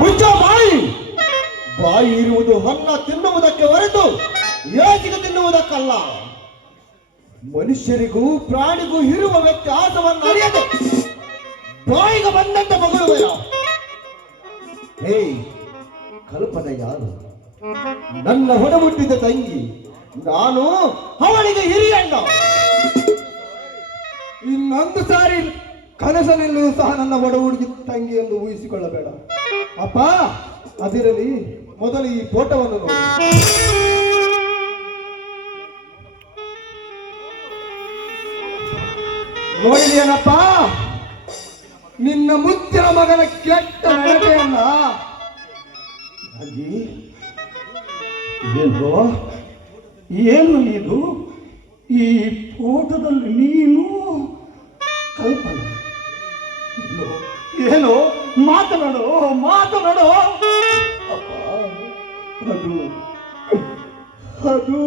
ಮುಚ್ಚ ಬಾಯಿ. ಬಾಯಿ ಇರುವುದು ಅನ್ನ ತಿನ್ನುವುದಕ್ಕೆ ಹೊರತು ಯೋಚಿಗೆ ತಿನ್ನುವುದಕ್ಕಲ್ಲ. ಮನುಷ್ಯರಿಗೂ ಪ್ರಾಣಿಗೂ ಇರುವ ವ್ಯತ್ಯಾಸವನ್ನು ಅರಿಯದೆ ಬಾಯಿಗೆ ಬಂದಂತೆ ಮಗಳುವೆಯ. ಹೇ ಕಲ್ಪನೆ ಯಾರು? ನನ್ನ ಹೊಡಮುಟ್ಟಿದ ತಂಗಿ, ನಾನು ಅವಳಿಗೆ ಹಿರಿಯಣ್ಣ. ಇನ್ನೊಂದು ಸಾರಿ ಕನಸನಲ್ಲೂ ಸಹ ನನ್ನ ಒಡ ಹುಡುಗಿ ತಂಗಿ ಎಂದು ಊಹಿಸಿಕೊಳ್ಳಬೇಡ. ಅಪ್ಪ, ಅದಿರಲಿ, ಮೊದಲು ಈ ಫೋಟೋವನ್ನು ನೋಡಿ. ನೋಡಿದೇನಪ್ಪ ನಿನ್ನ ಮುತ್ತಿನ ಮಗನ ಕೆಟ್ಟ ನಡತೆಯನ್ನ? ಏನು ಇದು? ಈ ಫೋಟೋದಲ್ಲಿ ನೀನು ಕಲ್ಪನೆ? ಏನು ಮಾತನಾಡೋ ಮಾತನಾಡೋ. ಅದು ಅದು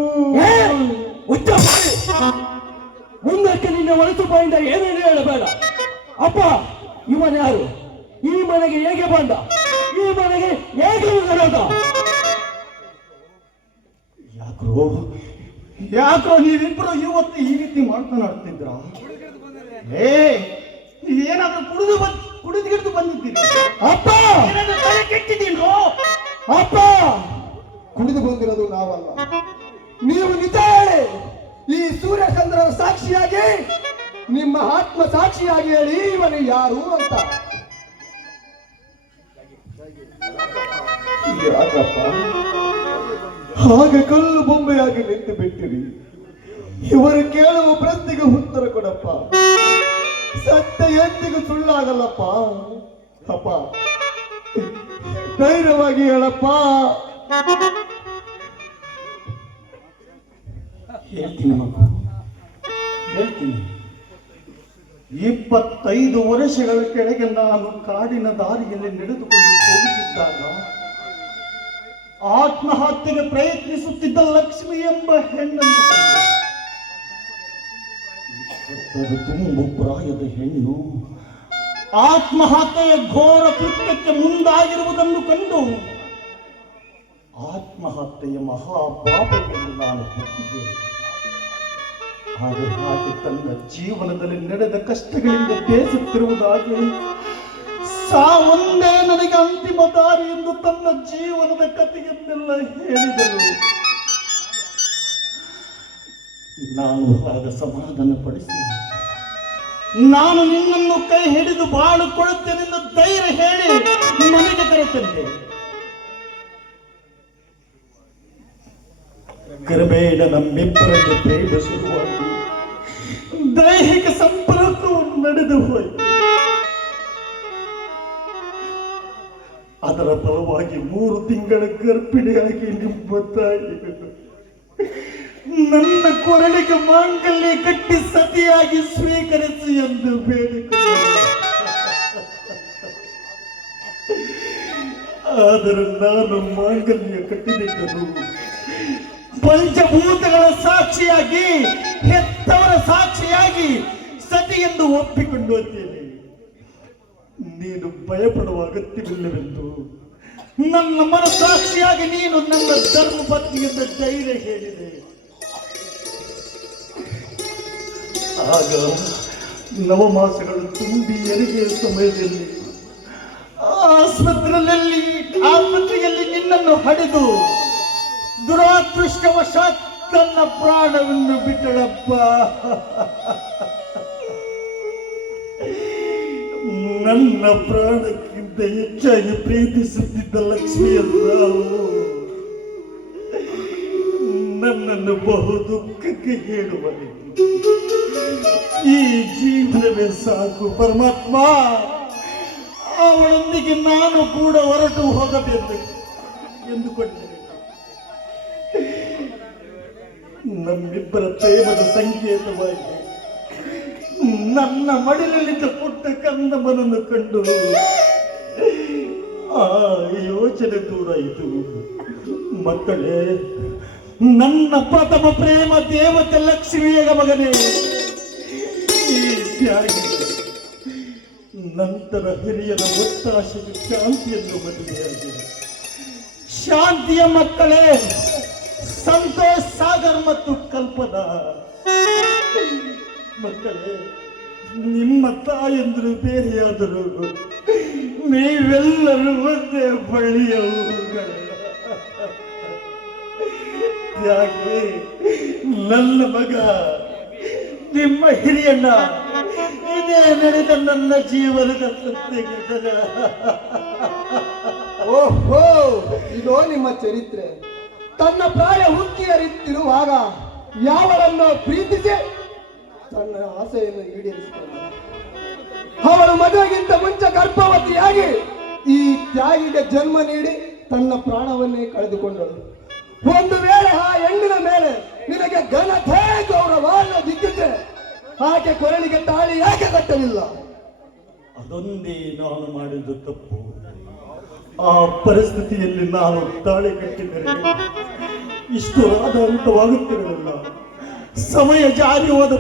ಮುಂದಕ್ಕೆ ನಿನ್ನ ಒಳತು ಬಾಯಿಂದ ಏನೇನು ಹೇಳಬೇಡ. ಅಪ್ಪ, ಇವನ್ ಯಾರು? ಈ ಮನೆಗೆ ಹೇಗೆ ಬಂದ? ಈ ಮನೆಗೆ ಹೇಗೆ ಬರೋದ? ಯಾಕ್ರೋ ನೀವಿಬ್ರು ಇವತ್ತು ಈ ರೀತಿ ಮಾತನಾಡ್ತಿದ್ರ? ಏನಾದ್ರೂ ಕುಡಿದು ಬಂದಿದ್ದೀರಿ? ಅಪ್ಪ, ತಲೆ ಕೆಟ್ಟಿದ್ದೀನೋ? ಅಪ್ಪ, ಕುಡಿದು ಬಂದಿರೋದು ನಾವಲ್ಲ, ನೀವು ನಿಜ ಹೇಳಿ. ಈ ಸೂರ್ಯಚಂದ್ರನ ಸಾಕ್ಷಿಯಾಗಿ, ನಿಮ್ಮ ಆತ್ಮ ಸಾಕ್ಷಿಯಾಗಿ ಹೇಳಿ ಇವನು ಯಾರು ಅಂತ. ಯಾಕಪ್ಪ ಹಾಗೆ ಕಲ್ಲು ಬೊಂಬೆಯಾಗಿ ನಿಂತು ಬಿಟ್ಟಿರಿ? ಇವರು ಕೇಳುವ ಪ್ರಶ್ನೆಗೆ ಉತ್ತರ ಕೊಡಪ್ಪ. ಸತ್ಯ ಎಂದಿಗೂ ಸುಳ್ಳಾಗಲ್ಲಪ್ಪ. ಅಪ್ಪ, ಧೈರ್ಯವಾಗಿ ಹೇಳಪ್ಪ. ಹೇಳ್ತೀನಿ ಮಗು, ಹೇಳ್ತೀನಿ. 25 ವರ್ಷಗಳ ಕೆಳಗೆ ನಾನು ಕಾಡಿನ ದಾರಿಯಲ್ಲಿ ನಡೆದುಕೊಂಡು ಹೋಗುತ್ತಿದ್ದಾಗ ಆತ್ಮಹತ್ಯೆಗೆ ಪ್ರಯತ್ನಿಸುತ್ತಿದ್ದ ಲಕ್ಷ್ಮಿ ಎಂಬ ಹೆಣ್ಣನ್ನು, ತುಂಬು ಪ್ರಾಯದ ಹೆಣ್ಣು ಆತ್ಮಹತ್ಯೆಯ ಘೋರ ಕೃತ್ಯಕ್ಕೆ ಮುಂದಾಗಿರುವುದನ್ನು ಕಂಡು ಆತ್ಮಹತ್ಯೆಯ ಮಹಾಪಾಪವನ್ನು ನಾನು ಹುಟ್ಟಿದ್ದೇನೆ. ಆದರೆ ಹಾಗೆ ತನ್ನ ಜೀವನದಲ್ಲಿ ನಡೆದ ಕಷ್ಟಗಳಿಂದ ಬೇಸುತ್ತಿರುವುದಾಗಿ ಸಾವೊಂದೇ ನನಗೆ ಅಂತಿಮ ದಾರಿ ಎಂದು ತನ್ನ ಜೀವನದ ಕಥೆಯನ್ನೆಲ್ಲ ಹೇಳಿದರು. ನಾನು ಆಗ ಸಮಾಧಾನ ಪಡಿಸಿ, ನಾನು ನಿನ್ನನ್ನು ಕೈ ಹಿಡಿದು ಬಾಳು ಕೊಡುತ್ತೇನೆಂದು ಧೈರ್ಯ ಹೇಳಿ ಮನೆಗೆ ಕರೆತಂದೆ. ಕ್ರಮೇಣ ನಮ್ಮಿಬ್ಬರಲ್ಲಿ ಪ್ರೇಮ ಶುರುವಾಗಿ ದೈಹಿಕ ಸಂಪರ್ಕವು ನಡೆದು ಹೋಯಿತು. ಅದರ ಫಲವಾಗಿ 3 ತಿಂಗಳ ಗರ್ಭಿಣಿಯಾಗಿ ನಿಮ್ಮ ತಾಯಿ ನನ್ನ ಕೊರಳಿಗೆ ಮಾಂಗಲ್ಯ ಕಟ್ಟಿ ಸತಿಯಾಗಿ ಸ್ವೀಕರಿಸಿ ಎಂದು ಬೇಡಿಕೊಂಡೆ. ಆದರೆ ನಾನು ಮಾಂಗಲ್ಯ ಕಟ್ಟಿದ್ದರು ಪಂಚಭೂತಗಳ ಸಾಕ್ಷಿಯಾಗಿ, ಹೆತ್ತವರ ಸಾಕ್ಷಿಯಾಗಿ ಸತಿ ಎಂದು ಒಪ್ಪಿಕೊಂಡು ಹೋಗ್ತೇನೆ. ನೀನು ಭಯಪಡುವ ಅಗತ್ಯವಿಲ್ಲವೆಂದು ನನ್ನ ಮನಸ್ಸಾಕ್ಷಿಯಾಗಿ ನೀನು ನನ್ನ ಧರ್ಮ ಪತ್ನಿಯಿಂದ ಧೈರ್ಯ ಹೇಳಿದೆ. ಆಗ ನವಮಾಸಗಳು ತುಂಬಿ ಹೆರಿಗೆ ಸಮಯದಲ್ಲಿ ಆಸ್ಪತ್ರೆಯಲ್ಲಿ ನಿನ್ನನ್ನು ಹಡೆದು ದುರಾದೃಷ್ಟವಶಾತ್ ತನ್ನ ಪ್ರಾಣವನ್ನು ಬಿಟ್ಟಳಪ್ಪ. ನನ್ನ ಪ್ರಾಣಕ್ಕಿಂತ ಹೆಚ್ಚಾಗಿ ಪ್ರೀತಿಸುತ್ತಿದ್ದ ಲಕ್ಷ್ಮಿಯಲ್ಲ ನನ್ನನ್ನು ಬಹು ದುಃಖಕ್ಕೆ ಹೇಳುವಳು. ಈ ಜೀವನವೇ ಸಾಕು ಪರಮಾತ್ಮ, ಅವಳೊಂದಿಗೆ ನಾನು ಕೂಡ ಹೊರಟು ಹೋಗಬೇಕು ಎಂದುಕೊಂಡೆ. ನಮ್ಮಿಬ್ಬರ ಪ್ರೇಮದ ಸಂಕೇತವಾಗಿ ನನ್ನ ಮಡಿಲಲ್ಲಿದ್ದ ಪುಟ್ಟ ಕಂದಮ್ಮನನ್ನು ಕಂಡು ಆ ಯೋಚನೆ ದೂರಾಯಿತು. ಮಕ್ಕಳೇ, ನನ್ನ ಪ್ರಥಮ ಪ್ರೇಮ ದೇವತೆ ಲಕ್ಷ್ಮಿಯ ಮಗನೇ, ಈ ತ್ಯಾಗಿ ನಂತರ ಹಿರಿಯನ ಒತ್ತಾಶೆಗೆ ಶಾಂತಿಯನ್ನು ಮದುವೆಯಾಗಿದೆ. ಶಾಂತಿಯ ಮಕ್ಕಳೇ ಸಂತೋಷ್, ಸಾಗರ್ ಮತ್ತು ಕಲ್ಪನಾ. ಮಕ್ಕಳೇ, ನಿಮ್ಮ ತಾಯಂದ್ರು ಬೇರೆಯಾದರೂ ನೀವೆಲ್ಲರೂ ಒಂದೇ ಬಳ್ಳಿಯವುಗಳ. ಯಾಕೆ ನನ್ನ ಮಗ ನಿಮ್ಮ ಹಿರಿಯಣ್ಣ ಇದೇ ನಡೆದ ನನ್ನ ಜೀವನದ ಸತ್ಯಗಿದ್ದನ. ಓಹೋ, ಇದೋ ನಿಮ್ಮ ಚರಿತ್ರೆ. ತನ್ನ ಪ್ರಾಯ ಹುಟ್ಟಿಯರಿತ್ತಿರುವಾಗ ಯಾವಳನ್ನು ಪ್ರೀತಿಸಿ ತನ್ನ ಆಸೆಯನ್ನು ಈಡೇರಿಸಿಕೊಂಡ. ಅವಳು ಮದುವೆಗಿಂತ ಮುಂಚೆ ಗರ್ಭವತಿಯಾಗಿ ಈ ತ್ಯಾಗಿಗೆ ಜನ್ಮ ನೀಡಿ ತನ್ನ ಪ್ರಾಣವನ್ನೇ ಕಳೆದುಕೊಂಡಳು. ಒಂದು ವೇಳೆ ಆ ಹೆಣ್ಣಿನ ಮೇಲೆ ನಿನಗೆ ಘನತೆ ಗೌರವವನ್ನು ದಿಕ್ಕಿದ್ರೆ ಆಕೆ ಕೊರಳಿಗೆ ತಾಳಿ ಯಾಕೆ ಕಟ್ಟಲಿಲ್ಲ? ಅದೊಂದೇ ನಾನು ಮಾಡಿದ ತಪ್ಪು. ಆ ಪರಿಸ್ಥಿತಿಯಲ್ಲಿ ನಾನು ತಾಳಿ ಕಟ್ಟಿದರೆ ಇಷ್ಟು ಆದಂತವಾಗುತ್ತಿರಲಿಲ್ಲ. ಸಮಯ ಜಾರಿ ಹೋದ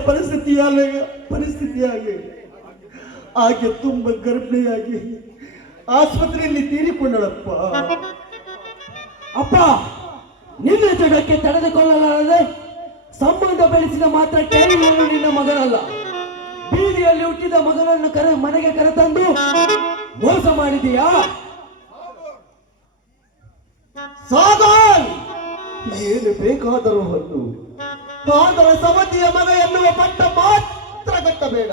ಪರಿಸ್ಥಿತಿಯಾಗಿ ಆಕೆ ತುಂಬ ಗರ್ಭಿಣಿಯಾಗಿ ಆಸ್ಪತ್ರೆಯಲ್ಲಿ ತೀರಿಕೊಂಡಳಪ್ಪ. ಅಪ್ಪ, ನಿನ್ನ ಜಗಕ್ಕೆ ತಡೆದುಕೊಳ್ಳಲಾರದೆ ಸಂಬಂಧ ಬೆಳೆಸಿದ ಮಾತ್ರ ಕೇವಲ ನಿನ್ನ ಮಗನಲ್ಲ, ಬೀದಿಯಲ್ಲಿ ಹುಟ್ಟಿದ ಮಗನನ್ನು ಮನೆಗೆ ಕರೆತಂದು ಮೋಸ ಮಾಡಿದೀಯಾ? ಸಾಗರ್, ಏನು ಬೇಕಾದರೂ ಹೊತ್ತು, ಆದರೆ ಸಮತಿಯ ಮಗ ಎನ್ನುವ ಪಟ್ಟ ಮಾತ್ರ ಕಟ್ಟಬೇಡ.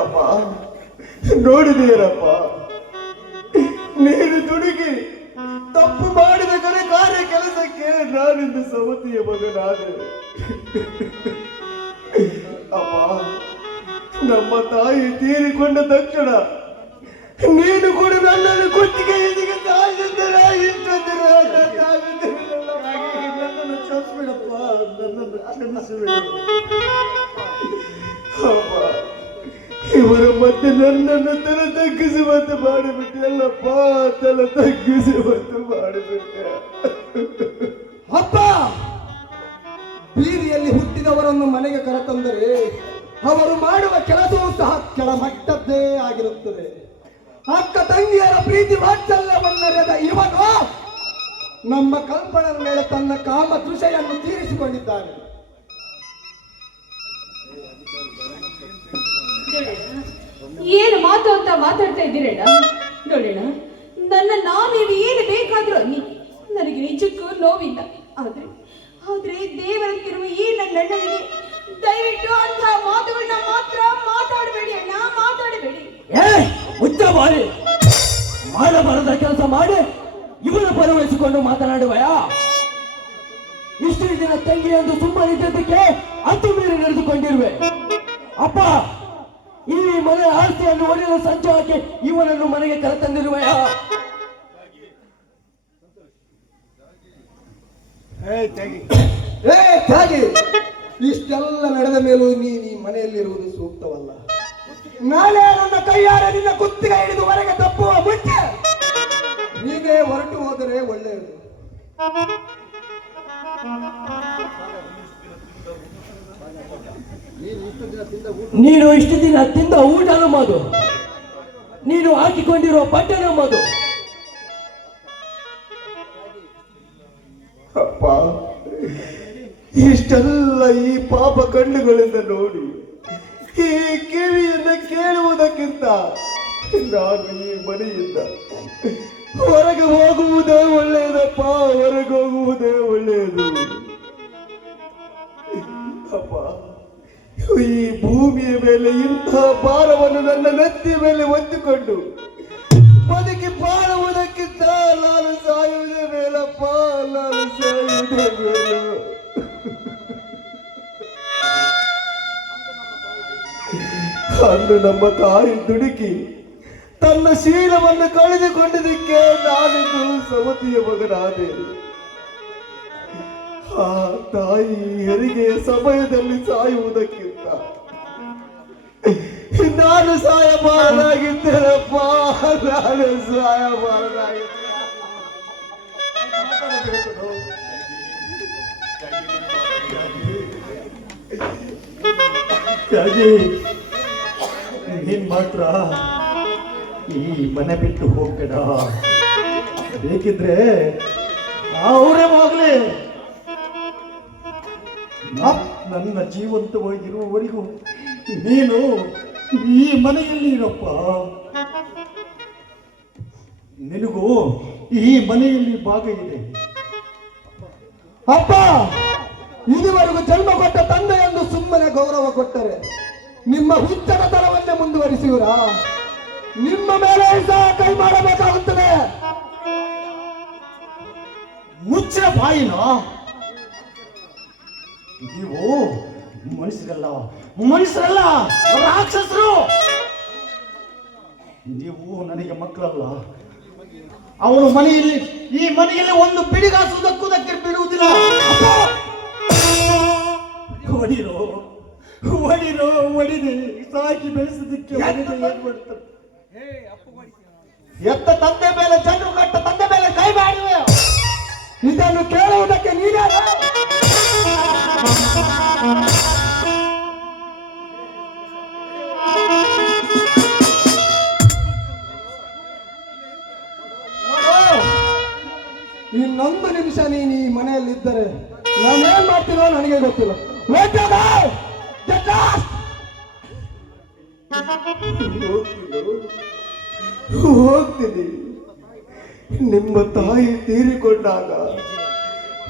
ಅಪ್ಪ, ನೋಡಿದೀರಪ್ಪ, ನೀನು ದುಡುಗಿ ತಪ್ಪು ಮಾಡಿದ ಕಾರ್ಯ ಕೆಲಸಕ್ಕೆ ನಾನಿಂದು ಸಮತಿಯ ಮಗನಾದೆ. ಅಪ್ಪ, ನಮ್ಮ ತಾಯಿ ತೀರಿಕೊಂಡ ತಕ್ಷಣ ನೀನು ಕೂಡ ನನ್ನನ್ನು ಕುತ್ತಿಗೆ ನನ್ನನ್ನು ಕ್ಷಮಿಸಿಬಿಡಪ್ಪ, ನನ್ನನ್ನು ಕ್ಷಮಿಸಿಬಿಡು. ಇವರ ಮತ್ತೆ ನನ್ನನ್ನು ತಲೆ ತಗ್ಗಿಸುವಂತೆ ಮಾಡಿಬಿಟ್ಟೆಲ್ಲಪ್ಪ, ತಲೆ ತಗ್ಗಿಸುವಂತೆ ಮಾಡಿಬಿಟ್ಟೆ. ಅಪ್ಪ, ಬೀದಿಯಲ್ಲಿ ಹುಟ್ಟಿದವರನ್ನು ಮನೆಗೆ ಕರೆತಂದರೆ ಅವರು ಮಾಡುವ ಕೆಲಸವೂ ಸಹ ಕೆಳಮಟ್ಟದ್ದೇ ಆಗಿರುತ್ತದೆ. ಅಕ್ಕ ತಂಗಿಯರ ಪ್ರೀತಿ ವಾತ್ಸಲ್ಯವನ್ನರೆದ ಇವನು ನಮ್ಮ ಕಲ್ಪನ ಮೇಲೆ ತನ್ನ ಕಾಮ ತೃಷೆಯನ್ನು ತೀರಿಸಿಕೊಂಡಿದ್ದಾನೆ. ಏನು ಮಾತು ಅಂತ ಮಾತಾಡ್ತಾ ಇದ್ದೀರಣ್ಣ? ನೋಡೋಣ, ನೀವು ಏನು ಬೇಕಾದ್ರೂ ಅನ್ನಿ, ನನಗೆ ನಿಜಕ್ಕೂ ನೋವಿಲ್ಲ. ಆದ್ರೆ ದೇವರಂತಿರುವ ಈ ನನ್ನ ಅಣ್ಣನಿಗೆ ದಯವಿಟ್ಟು ಅಂತ ಮಾತುಗಳನ್ನ ಮಾತ್ರ ಮಾತಾಡಬೇಡಿ ಅಣ್ಣ, ಮಾತಾಡಬೇಡಿ. ಮುಚ್ಚ ಬಾರಿ, ಮಾಡಬಾರದ ಕೆಲಸ ಮಾಡಿ ಇವನು ಪರಿವಹಿಸಿಕೊಂಡು ಮಾತನಾಡುವಯಾ? ಇಷ್ಟು ದಿನ ತಂಗಿ ಎಂದು ಸುಮ್ಮನಿದ್ದಕ್ಕೆ ಅಂತು ಮೀರಿ ನಡೆದುಕೊಂಡಿರುವೆ. ಅಪ್ಪ, ಈ ಮನೆ ಆಸ್ತಿಯನ್ನು ಒಡೆಯಲು ಸಂಚು ಹಾಕಿ ಇವನನ್ನು ಮನೆಗೆ ಕರೆತಂದಿರುವೆಯಾ? ತ್ಯಾಗಿ, ಇಷ್ಟೆಲ್ಲ ನಡೆದ ಮೇಲೂ ನೀನು ಈ ಮನೆಯಲ್ಲಿರುವುದು ಸೂಕ್ತವಲ್ಲ. ನಾಳೆ ನನ್ನ ಕೈಯಾರೆ ನಿನ್ನ ಕುತ್ತಿಗೆ ಹಿಡಿದು ಹೊರಗೆ ತಪ್ಪುವ ಮುಂಚೆ ನೀವೇ ಹೊರಟು ಹೋದರೆ ಒಳ್ಳೆಯದು. ನೀನು ಇಷ್ಟು ದಿನ ತಿಂದ ಊಟ ನಮ್ಮದು, ನೀನು ಹಾಕಿಕೊಂಡಿರೋ ಬಟ್ಟೆ ನಮ್ಮದು. ಅಪ್ಪ, ಇಷ್ಟೆಲ್ಲ ಈ ಪಾಪ ಕಣ್ಣುಗಳಿಂದ ನೋಡಿ ಈ ಕಿವಿಯಿಂದ ಕೇಳುವುದಕ್ಕಿಂತ ನಾನು ಈ ಮನೆಯಿಂದ ಹೊರಗೆ ಹೋಗುವುದೇ ಒಳ್ಳೆಯದಪ್ಪ, ಹೊರಗೆ ಹೋಗುವುದೇ ಒಳ್ಳೆಯದು. ಅಪ್ಪ, ಈ ಭೂಮಿಯ ಮೇಲೆ ಇಂತಹ ಭಾರವನ್ನು ನನ್ನ ನೆತ್ತಿಯ ಮೇಲೆ ಒತ್ತಿಕೊಂಡು ಬದುಕಿ ಬಾಳುವುದಕ್ಕಿಂತ ನಾನು ಸಾಯುವುದೇ ಮೇಲಪ್ಪ, ನಾನು ಸಾಯುವುದೇ ಮೇಲು. ಅಂದು ನಮ್ಮ ತಾಯಿ ದುಡುಕಿ ತನ್ನ ಶೀಲವನ್ನು ಕಳೆದುಕೊಂಡಿದ್ದಕ್ಕೆ ನಾನಿಂದು ಸಮತಿಯ ಮಗನಾದೆ. ಆ ತಾಯಿ ಹೆರಿಗೆಯ ಸಮಯದಲ್ಲಿ ಸಾಯುವುದಕ್ಕಿಂತ ನಾನು ಸಾಯಬಾರದಾಗಿದ್ದೇನಪ್ಪ, ನಾನು ಸಾಯಬಾರದಾಗಿದ್ದೆ. ತ್ಯಾಗಿ, ನೀನ್ ಮಾತ್ರ ಈ ಮನೆ ಬಿಟ್ಟು ಹೋಗ್ಬೇಡ. ಬೇಕಿದ್ರೆ ಅವರೇ ಹೋಗ್ಲಿ, ನನ್ನ ಜೀವಂತವಾಗಿರುವವರೆಗೂ ನೀನು ಈ ಮನೆಯಲ್ಲಿ ಇರಪ್ಪ. ನಿನಗೂ ಈ ಮನೆಯಲ್ಲಿ ಭಾಗ ಇದೆ. ಅಪ್ಪ, ಇದುವರೆಗೂ ಜನ್ಮ ಕೊಟ್ಟ ತಂದೆ ಎಂದು ಸುಮ್ಮನೆ ಗೌರವ ಕೊಟ್ಟರೆ ನಿಮ್ಮ ಹುಚ್ಚಡತನವನ್ನೇ ಮುಂದುವರಿಸುವಿರಾ? ನಿಮ್ಮ ಮೇಲೆ ಸಹ ಕೈ ಮಾಡಬೇಕಾಗುತ್ತದೆ. ಮುಚ್ಚಿನ ಬಾಯಿನ. ನೀವು ಮನುಷ್ಯರಲ್ಲ, ರಾಕ್ಷಸರು. ನೀವು ನನಗೆ ಮಕ್ಕಳಲ್ಲ. ಅವನು ಈ ಮನೆಯಲ್ಲಿ ಒಂದು ಪಿಡಿಗಾಸುವುದಕ್ಕೂ ಬಿಡುವುದಿಲ್ಲ. ಹೊಡಿದೆ ಸಾಕಿ ಬೆಳೆಸೋದಕ್ಕೆ ಏನ್ ಮಾಡ್ತಾರೆ? ಎತ್ತ ತಂದೆ ಮೇಲೆ ಜನರು ಕಟ್ಟ ತಂದೆ ಮೇಲೆ ಕೈ ಮಾಡಿವೆ. ಇದನ್ನು ಕೇಳುವುದಕ್ಕೆ ನೀನ್ಯಾರು? ಇನ್ನೊಂದು ನಿಮಿಷ ನೀನು ಈ ಮನೆಯಲ್ಲಿದ್ದರೆ ನಾನೇನ್ ಮಾಡ್ತೀನೋ ನನಗೆ ಗೊತ್ತಿಲ್ಲ. ಹೋಗ್ತೀನಿ. ನಿಮ್ಮ ತಾಯಿ ತೀರಿಕೊಂಡಾಗ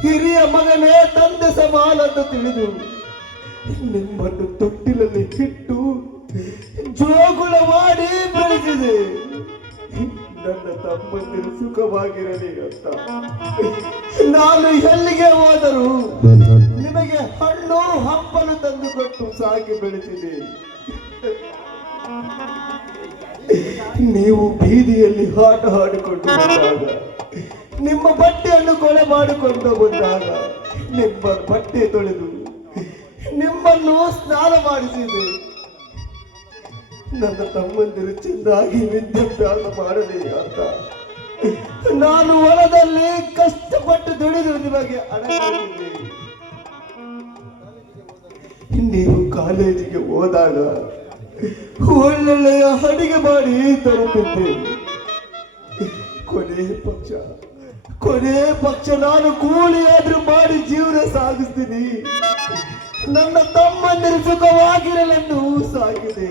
ಹಿರಿಯ ಮಗನೇ ತಂದೆ ಸಮಾನ ಅಂತ ತಿಳಿದು ನಿಮ್ಮನ್ನು ತೊಟ್ಟಿಲಲ್ಲಿ ಇಟ್ಟು ಜೋಗುಳ ಮಾಡಿ ಬೆಳೆಸಿದೆ. ನನ್ನ ತಮ್ಮಂದಿರು ಸುಖವಾಗಿರಲಿ ಅಂತ ನಾನು ಎಲ್ಲಿಗೆ ಹೋದರೂ ನಿಮಗೆ ಹಣ್ಣು ಹಂಪಲು ತಂದುಕೊಟ್ಟು ಸಾಕಿ ಬೆಳೆಸಿದೆ. ನೀವು ಬೀದಿಯಲ್ಲಿ ಆಟ ಆಡಿಕೊಂಡು ಬಂದಾಗ, ನಿಮ್ಮ ಬಟ್ಟೆಯನ್ನು ಕೊಳೆ ಮಾಡಿಕೊಂಡು ಬಂದಾಗ ನಿಮ್ಮ ಬಟ್ಟೆ ತೊಳೆದು ನಿಮ್ಮನ್ನು ಸ್ನಾನ ಮಾಡಿಸಿದೆ. ನನ್ನ ತಮ್ಮಂದಿರು ಚೆನ್ನಾಗಿ ವಿದ್ಯಾಭ್ಯಾಸ ಮಾಡಲಿ ಅಂತ ನಾನು ಹೊಲದಲ್ಲಿ ಕಷ್ಟಪಟ್ಟು ದುಡಿದು ನಿಮಗೆ ಹಣ ಕೊಟ್ಟಿದ್ದೆ. ನೀವು ಕಾಲೇಜಿಗೆ ಹೋದಾಗ ಒಳ್ಳೆಯ ಅಡಿಗೆ ಮಾಡಿ ತರುತ್ತಿದ್ದೆ. ಕೊನೆ ಪಕ್ಷ ನಾನು ಕೂಲಿಯಾದ್ರೂ ಮಾಡಿ ಜೀವನ ಸಾಗಿಸ್ತೀನಿ. ನನ್ನ ತಮ್ಮಂದಿರು ಸುಖವಾಗಿರಲೆಂದು ಸಾಗಿದೆ.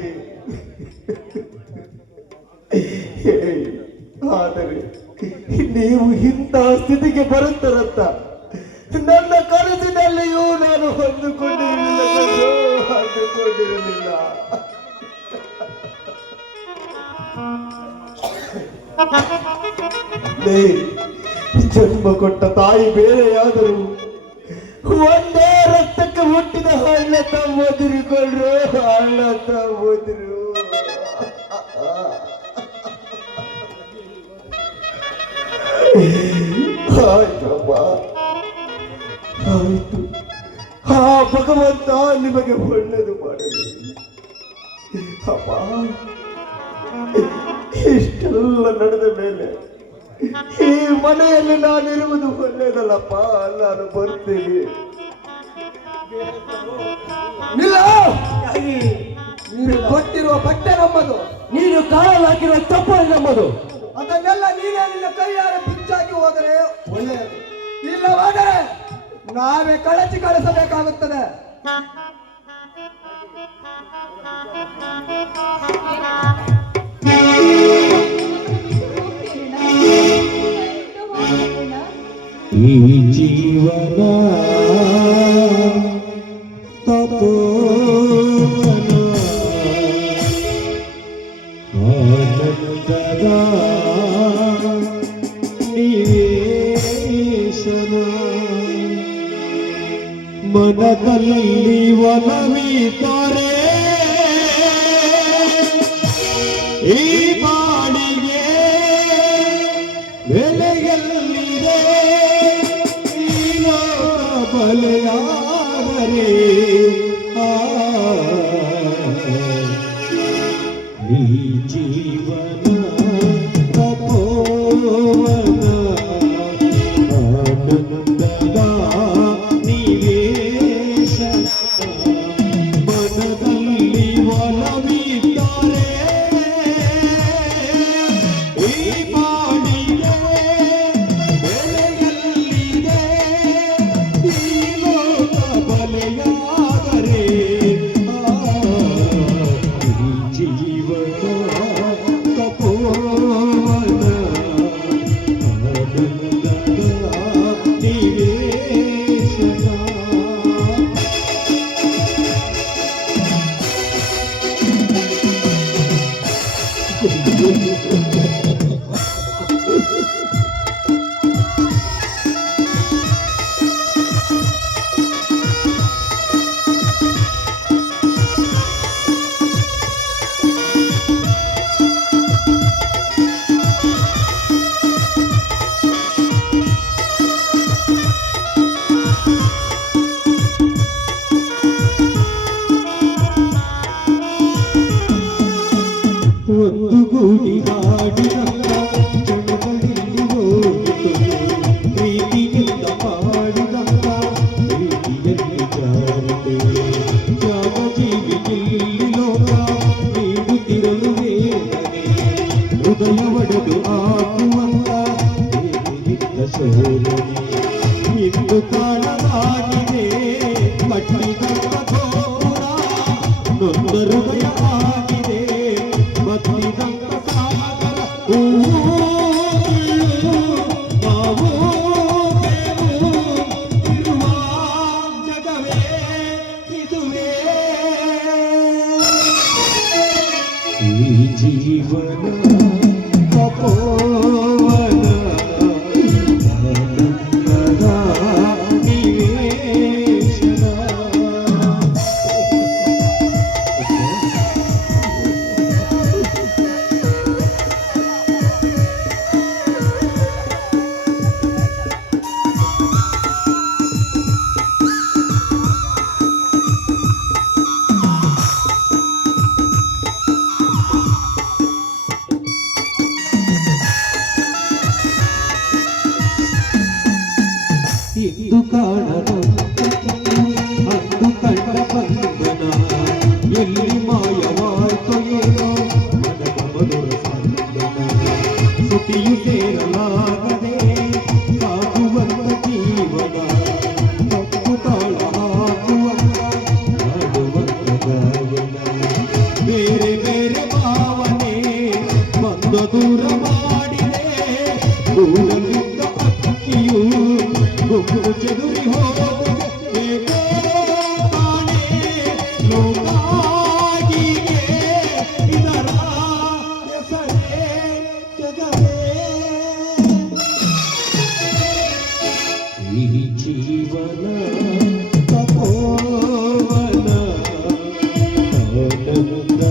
ಆದರೆ ನೀವು ಇಂಥ ಸ್ಥಿತಿಗೆ ಬರುತ್ತಾರಂತ ನನ್ನ ಕನಸಿನಲ್ಲಿಯೂ ನಾನು ಹೊಂದಿಕೊಂಡಿರಲಿಲ್ಲ. ಜನ್ಮ ಕೊಟ್ಟ ತಾಯಿ ಬೇರೆಯಾದರೂ ಒಂದೇ ರಕ್ತಕ್ಕೆ ಹುಟ್ಟಿದ ಅಣ್ಣ ತಮ್ಮದಿರುಕೊಂಡ್ರು. ಅಣ್ಣ ತಮ್ಮದಿರು ಆಯ್ತಪ್ಪ, ಆಯ್ತು. ಆ ಭಗವಂತ ನಿಮಗೆ ಒಳ್ಳೆಯದು ಮಾಡಲಿ. ಅಪ್ಪ, ಇಷ್ಟೆಲ್ಲ ನಡೆದ ಮೇಲೆ ಈ ಮನೆಯಲ್ಲಿ ನಾನಿರುವುದು ಒಳ್ಳೆಯದಲ್ಲಪ್ಪ. ನಾನು ಬರ್ತೀನಿ. ನೀನು ಕೊಟ್ಟಿರುವ ಬಟ್ಟೆ ನಮ್ಮದು, ನೀನು ಕಾಲಲ್ಲಿ ಹಾಕಿರುವ ಚಪ್ಪಲಿ ನಮ್ಮದು. ಅದನ್ನೆಲ್ಲ ನೀನೇ ನಿನ್ನ ಕೈಯಾರೆ ಬಿಚ್ಚಾಗಿ ಹೋದರೆ ಒಳ್ಳೆಯದು. ಇಲ್ಲವಾದರೆ ನಾವೇ ಕಳಚಿ ಕಳಿಸಬೇಕಾಗುತ್ತದೆ. ಈ ಜೀವನ ತಪೋವನ ಆನಂದದ ನಿವೇಶನ, ಮನದಲ್ಲಿ ಒಲವಿತರೆ ಈ ಬಾಳಿಗೆ ಬೆಲೆಯಲ್ಲಿದೆ. ಈ ಲೋಕ ಬಲೆಯಾದರೆ ಈ ಜೀವನ ತಪೋವನ ಆನಂದದ ನಿವೇಶನ, ಒಂದುಗೂಡಿ ಹಾಡಿದಂತ ಕ್ಷಣಗಳಲ್ಲಿ ಹೋಗಿತು ಪ್ರೀತಿಯಿಂದ ಪಾಡಿದಂತ ಪ್ರೀತಿಯಲ್ಲಿ ಜಾರಿತು ಯಾವ ಜೀವಿಗಿಲ್ಲಿ ಲೋಕ ನೀಡುತ್ತಿರಲು ವೇದನೆ ಹೃದಯ ಒಡೆದು ಹಾಕುವಂತ ಪ್ರೀತಿಯಿಂದ ಶೋಧನೆ ಇಂದು ಕಾಣಲಾಗಿದೆ ಕಟ್ಟಿದಂತ ಗೋಪುರ ನೊಂದ ಹೃದಯ ಆಗಿದೆ ಬತ್ತಿದಂತ ಸಾಗರ ನಾವು ಇರುವ ಜಗವೇ ಇದುವೇ ಈ ಜೀವನ ತಪೋವನ ಆನಂದದ ನಿವೇಶನ. ಇಂದು ಕಾಣದು ಅಂದು ಕಂಡ ಬಂಧನ ಎಲ್ಲಿ ಮಾಯವಾಯ್ತೋ ಏನೋ ಮನದ ಮಧುರ ಸಂದನ ಸುಖಿಯು ಸೇರಲಾಗದೆ ಸಾಗುವಂತ ಜೀವನ ತಪ್ಪು ತಾಳ ಹಾಕುವಂತ ಮಾಡುವಂತ ಗಾಯನ ಬೇರೆ ಬೇರೆ ಭಾವನೆ ಬಂದ ದೂರ ಮಾಡಿದೆ ದೂರವಿದ್ದ ಅಕ್ಕಿಯು ಗುಂಪು ಚೆದುರಿ ಹೋಗುತ್ತದೆ ಏಕೋ ತಾನೇ ಲೋಕಾಗಿಗೆ ಇದರ ಹೆಸರೇ ಜಗವೇ ಈ ಜೀವನ ತಪೋವನ ಆನಂದ